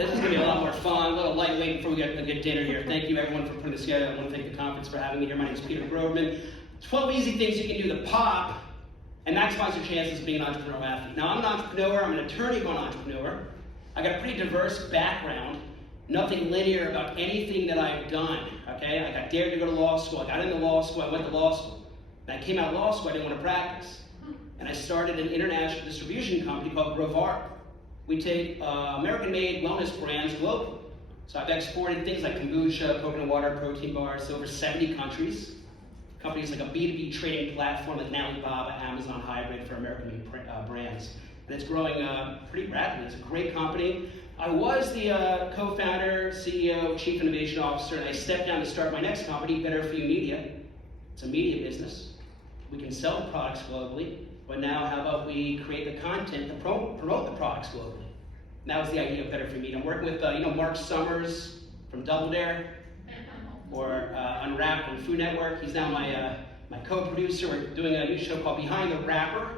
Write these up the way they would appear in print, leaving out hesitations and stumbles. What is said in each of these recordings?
This is going to be a lot more fun, a little lightweight before we get a good dinner here. Thank you, everyone, for putting this together. I want to thank the conference for having me here. My name is Peter Groverman. 12 easy things you can do to pop and maximize your chances of being an entrepreneurial athlete. Now, I'm an entrepreneur. I'm an attorney going entrepreneur. I got a pretty diverse background. Nothing linear about anything that I've done, okay? I got dared to go to law school. I got into law school. I went to law school. And I came out of law school. I didn't want to practice. And I started an international distribution company called Groverman. We take American-made wellness brands globally. So I've exported things like kombucha, coconut water, protein bars to over 70 countries. Companies like a B2B trading platform like Alibaba, Amazon hybrid for American-made brands. And it's growing pretty rapidly. It's a great company. I was the co-founder, CEO, chief innovation officer, and I stepped down to start my next company, Better For You Media. It's a media business. We can sell the products globally, but now how about we create the content to promote the products globally? And that was the idea of Better For You Media. I'm working with Mark Summers from Double Dare, or Unwrapped on Food Network. He's now my co-producer. We're doing a new show called Behind the Wrapper.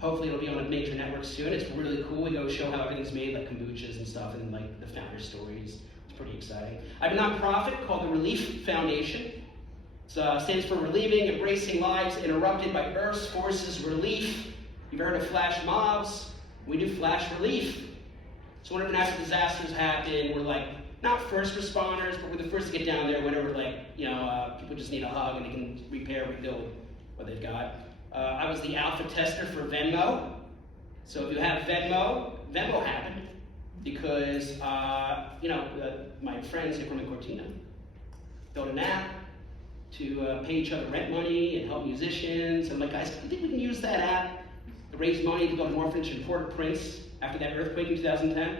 Hopefully it'll be on a major network soon. It's really cool. We go show how everything's made, like kombuchas and stuff, and like the founder stories. It's pretty exciting. I have a nonprofit called the Relief Foundation. It stands for Relieving Embracing Lives Interrupted by Earth's Forces Relief. You've heard of flash mobs? We do flash relief. So whenever natural disasters happen, we're like, not first responders, but we're the first to get down there whenever people just need a hug and they can repair, rebuild what they've got. I was the alpha tester for Venmo. So if you have Venmo happened because, my friends here from Cortina built an app to pay each other rent money and help musicians. I'm like, guys, I think we can use that app to raise money to go to an orphanage in Port-au-Prince after that earthquake in 2010.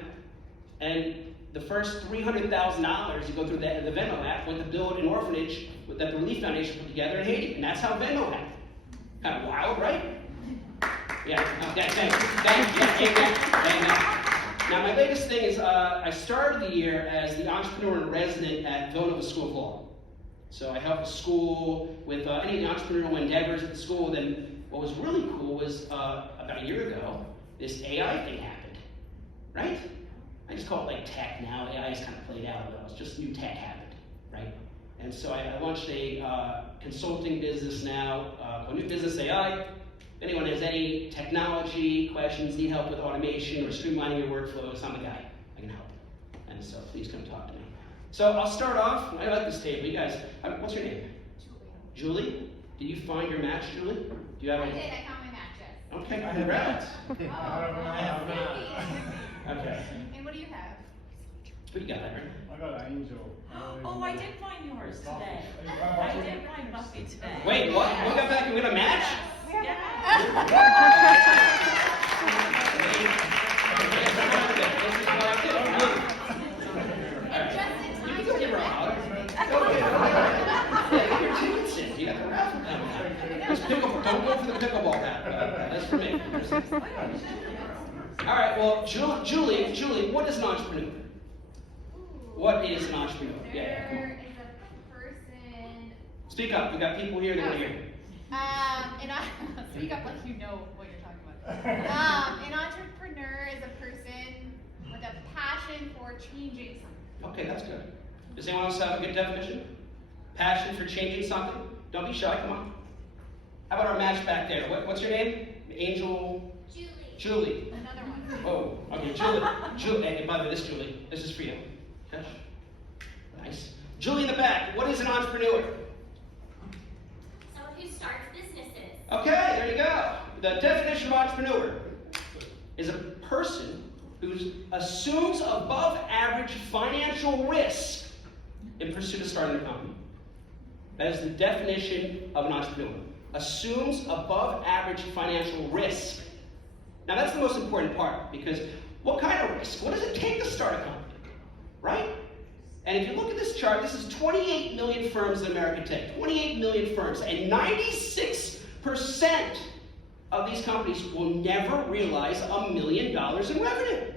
And the first $300,000 you go through the Venmo app went to build an orphanage that the Relief Foundation put together in Haiti. And that's how Venmo happened. Kind of wild, right? Yeah, okay, thank you. Now, my latest thing is I started the year as the entrepreneur in resident at Villanova School of Law. So I helped the school with any of the entrepreneurial endeavors at the school. Then what was really cool was about a year ago, this AI thing happened, right? I just call it like tech now. AI is kind of played out, but it's just new tech happened, right? And so I launched a consulting business now called New Business AI. If anyone has any technology questions, need help with automation or streamlining your workflows, I'm the guy. I can help. And so please come talk to me. So I'll start off. I like this table. You guys, what's your name? Julie. Did you find your match, Julie? Do you have I did. I found my matches. Okay, congrats. Oh, Okay. and what do you have? What you got, Larry? I got an angel. Oh, I did find yours today. I did find Buffy today. Wait, what? We got back and we got a match? Don't go for the pickleball hat. That's for me. All right, well, Julie, what is an entrepreneur? What is an entrepreneur? Yeah, come on. Is a person. Speak up. We got people here that want to hear. Speak up like you know what you're talking about. An entrepreneur is a person with a passion for changing something. Okay, that's good. Does anyone else have a good definition? Passion for changing something? Don't be shy. Come on. How about our match back there? What's your name? Angel. Julie. Another one. Oh, okay, Julie. And by the way, this is for you. Okay. Nice. Julie in the back. What is an entrepreneur? Someone who starts businesses. Okay, there you go. The definition of entrepreneur is a person who assumes above average financial risk in pursuit of starting a company. That is the definition of an entrepreneur. Assumes above average financial risk. Now that's the most important part, because what kind of risk? What does it take to start a company? Right? And if you look at this chart, this is 28 million firms in America today. 28 million firms. And 96% of these companies will never realize $1 million in revenue.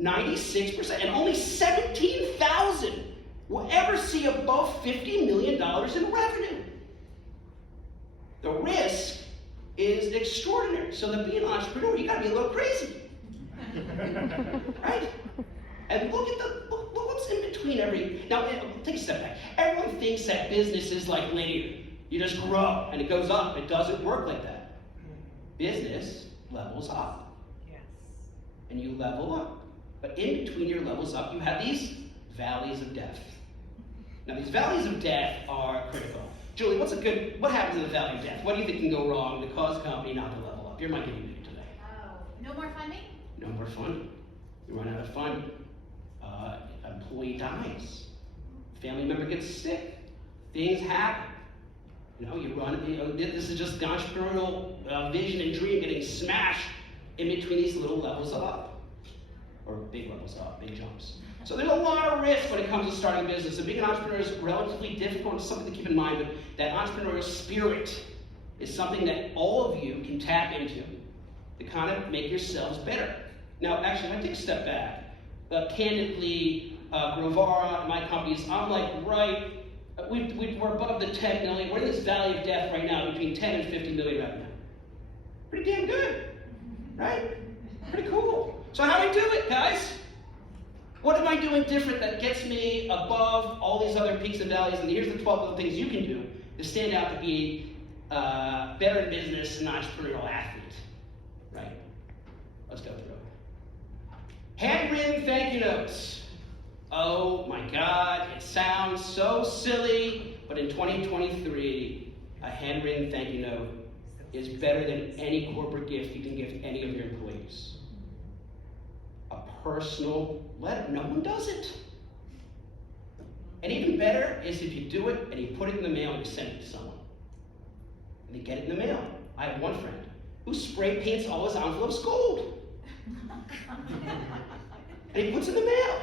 96%. And only 17,000 will ever see above $50 million in revenue. The risk is extraordinary. So to be an entrepreneur, you gotta be a little crazy. Right? And look what's in between now take a step back. Everyone thinks that business is like linear. You just grow and it goes up. It doesn't work like that. Business levels up. Yes. And you level up. But in between your levels up, you have these valleys of death. Now these valleys of death are critical. Julie, what happens in the valley of death? What do you think can go wrong to cause a company not to level up? You're my guinea pig today. Oh, no more funding? No more funding. You run out of funding. Employee dies. Family member gets sick. Things happen. This is just the entrepreneurial vision and dream getting smashed in between these little levels up. Or big levels up, big jumps. So there's a lot of risk when it comes to starting a business. And being an entrepreneur is relatively difficult. It's something to keep in mind, but that entrepreneurial spirit is something that all of you can tap into to kind of make yourselves better. Now, actually, if I take a step back, candidly, Groverman, my companies, I'm like, we're above the 10 million. We're in this valley of death right now between 10 and 50 million revenue. Pretty damn good, right? Pretty cool. So how do we do it, guys? What am I doing different that gets me above all these other peaks and valleys? And here's the 12 little things you can do to stand out to be better in business and entrepreneurial athlete, right? Let's go through it. Handwritten thank you notes. Oh my God, it sounds so silly, but in 2023, a handwritten thank you note is better than any corporate gift you can give any of your employees. A personal letter, no one does it. And even better is if you do it and you put it in the mail and you send it to someone. And they get it in the mail. I have one friend who spray paints all his envelopes gold. And he puts it in the mail.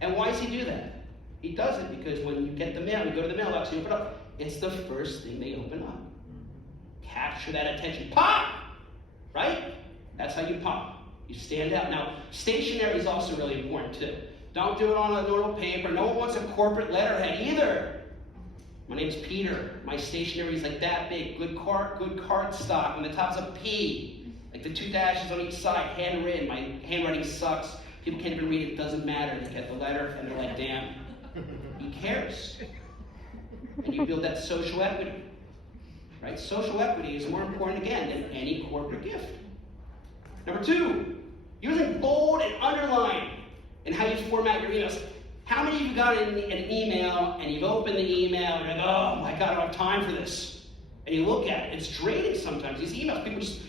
And why does he do that? He does it because when you get the mail, you go to the mailbox, you open it up, it's the first thing they open up. Capture that attention. Pop! Right? That's how you pop. You stand out. Now, stationery is also really important too. Don't do it on a normal paper. No one wants a corporate letterhead either. My name's Peter. My stationery is like that big. Good card stock. On the top's a P. Like the 2 dashes on each side, handwritten. My handwriting sucks. People can't even read it. It doesn't matter. They get the letter and they're like, damn, he cares. And you build that social equity. Right? Social equity is more important, again, than any corporate gift. Number 2, using bold and underline in how you format your emails. How many of you got an email and you've opened the email and you're like, oh my God, I don't have time for this. And you look at it, it's draining sometimes. These emails, people just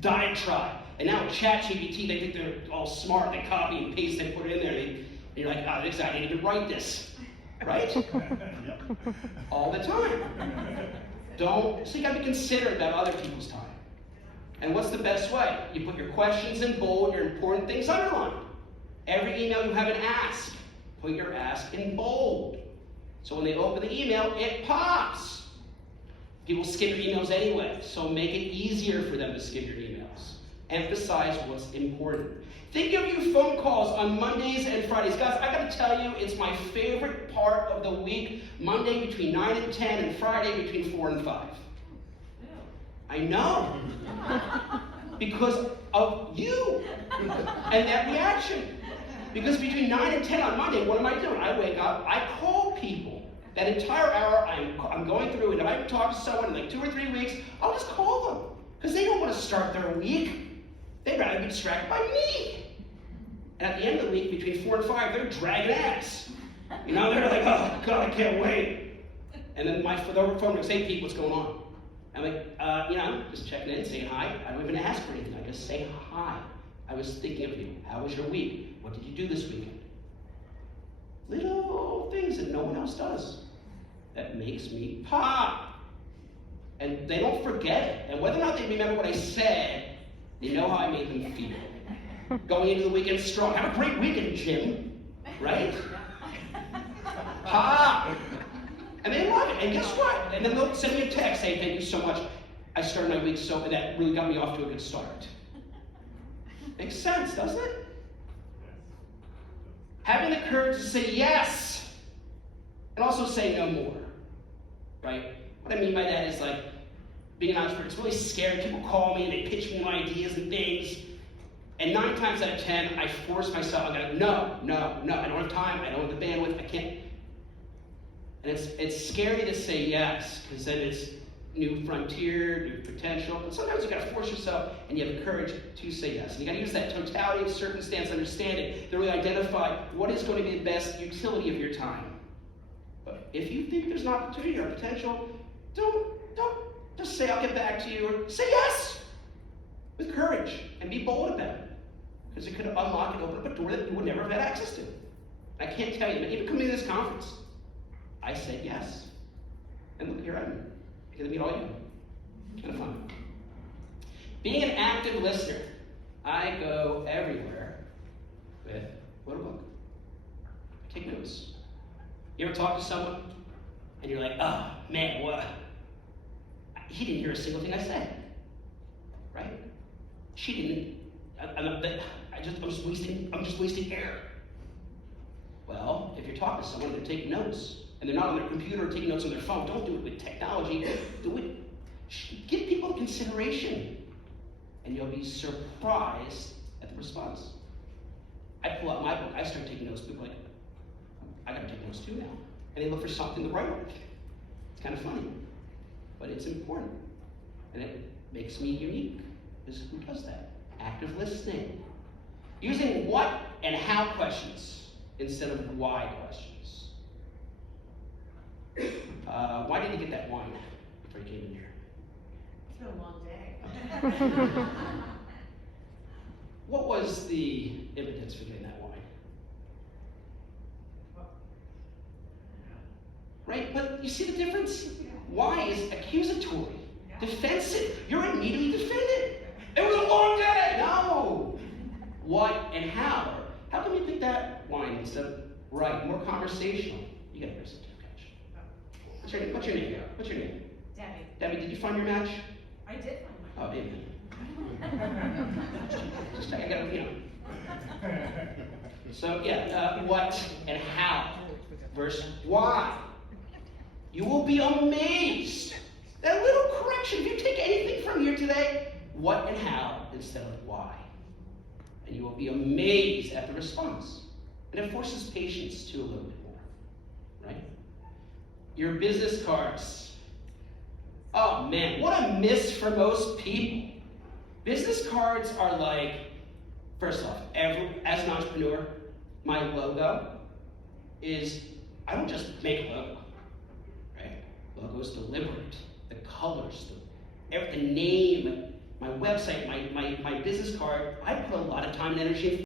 diatribe. And now with ChatGPT, they think they're all smart. They copy and paste, they put it in there. And you're like, oh, this guy didn't even write this. Right? All the time. So you gotta be considerate about other people's time. And what's the best way? You put your questions in bold, your important things underlined. Every email you have an ask, put your ask in bold. So when they open the email, it pops. People skim your emails anyway, so make it easier for them to skim your emails. Emphasize what's important. Think of your phone calls on Mondays and Fridays. Guys, I gotta tell you, it's my favorite part of the week. Monday between 9 and 10 and Friday between 4 and 5. I know. Because of you and that reaction. Because between 9 and 10 on Monday, what am I doing? I wake up, I call people. That entire hour I'm going through, and if I haven't talked to someone in like 2 or 3 weeks, I'll just call them. Because they don't want to start their week. They'd rather be distracted by me. And at the end of the week, between 4 and 5, they're dragging ass. You know, they're like, oh God, I can't wait. And then my phone rings, hey Pete, what's going on? I'm like, just checking in, saying hi. I don't even ask for anything. I just say hi. I was thinking of you. How was your week? What did you do this weekend? Little things that no one else does. That makes me pop. And they don't forget it. And whether or not they remember what I said, they know how I made them feel. Going into the weekend strong. Have a great weekend, Jim. Right? Pop. And they love it. And guess what? And then they'll send me a text, hey, thank you so much. I started my week so, and that really got me off to a good start. Makes sense, doesn't it? Having the courage to say yes, and also say no more, right? What I mean by that is like, being an entrepreneur, it's really scary. People call me and they pitch me ideas and things, And 9 times out of 10, I force myself, I'm gonna, no, I don't have time, I don't have the bandwidth, I can't. And it's scary to say yes, because then it's new frontier, new potential, but sometimes you gotta force yourself and you have the courage to say yes. And you gotta use that totality of circumstance understanding to really identify what is going to be the best utility of your time. But if you think there's an opportunity or potential, don't just say I'll get back to you, or say yes with courage and be bold about it. Because it could unlock and open up a door that you would never have had access to. I can't tell you, but even coming to this conference, I said yes. And look, here I am. I get to meet all you. Kind of fun. Being an active listener, I go everywhere with what a book. I take notes. You ever talk to someone and you're like, oh man, what? He didn't hear a single thing I said, right? She didn't. I'm just wasting air. Well, if you're talking to someone, they're taking notes, and they're not on their computer or taking notes on their phone. Don't do it with technology. Do it. Give people consideration, and you'll be surprised at the response. I pull out my book. I start taking notes. People are like, I gotta take notes too now, and they look for something to write on. It's kind of funny, but it's important, and it makes me unique. Because who does that? Active listening. Using what and how questions instead of why questions. Why did you get that wine before you came in here? It's been a long day. What was the impetus for getting that wine? Right? But you see the difference? Why is accusatory, defensive. You're immediately defended. It was a long day. No. What and how? How come you pick that wine instead of right, more conversational? You gotta hear some catch. What's your name? What's your name? Debbie. Debbie, did you find your match? I did find Oh, Amen. Just I gotta, you know. So yeah, what and how versus why. You will be amazed. That little correction. If you take anything from here today, what and how instead of why. And you will be amazed at the response. And it forces patience too a little bit more, right? Your business cards. Oh man, what a miss for most people. Business cards are like, first off, as an entrepreneur, my logo is, I don't just make a logo, right? Logo is deliberate. The colors, the name, my website, my business card, I put a lot of time and energy